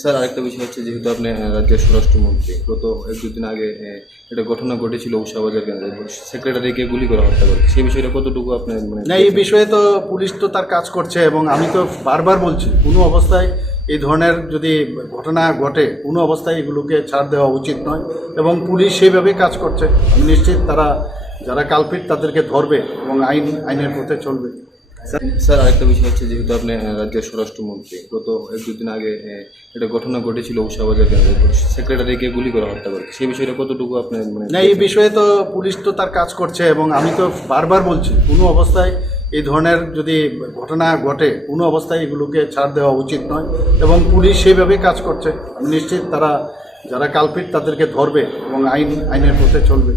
Sir, আরেকটা বিষয় হচ্ছে যেহেতু আপনি রাজ্যের স্বরাষ্ট্রমন্ত্রী গত এক দুদিন আগে একটা ঘটনা ঘটেছিল উষাবাজার কেন্দ্রে সেক্রেটারিকে গুলি করা হত্যা করে সেই বিষয়টা কতটুকু আপনি মানে না, এই বিষয়ে তো পুলিশ তো তার কাজ করছে এবং আমি তো বারবার বলছি, কোনো অবস্থায় এই ধরনের যদি ঘটনা ঘটে, কোনো অবস্থায় এগুলোকে ছাড় দেওয়া উচিত নয় এবং পুলিশ সেইভাবে কাজ করছে। আমি নিশ্চিত তারা, যারা কালপিট তাদেরকে ধরবে এবং আইন, আইনের পথে চলবে। স্যার আরেকটা বিষয় হচ্ছে যেহেতু আপনি রাজ্যের স্বরাষ্ট্রমন্ত্রী, গত এক দুদিন আগে একটা ঘটনা ঘটেছিল উষাবাজার সেক্রেটারিকে গুলি করে, হত্যা করে। সেই বিষয়টা কতটুকু আপনি মানে না, এই বিষয়ে তো পুলিশ তো তার কাজ করছে এবং আমি তো বারবার বলছি, কোনো অবস্থায় এই ধরনের যদি ঘটনা ঘটে, কোনো অবস্থায় এগুলোকে ছাড় দেওয়া উচিত নয় এবং পুলিশ সেইভাবে কাজ করছে। আমি নিশ্চিত তারা, যারা কালপিট তাদেরকে ধরবে এবং আইন, আইনের পথে চলবে।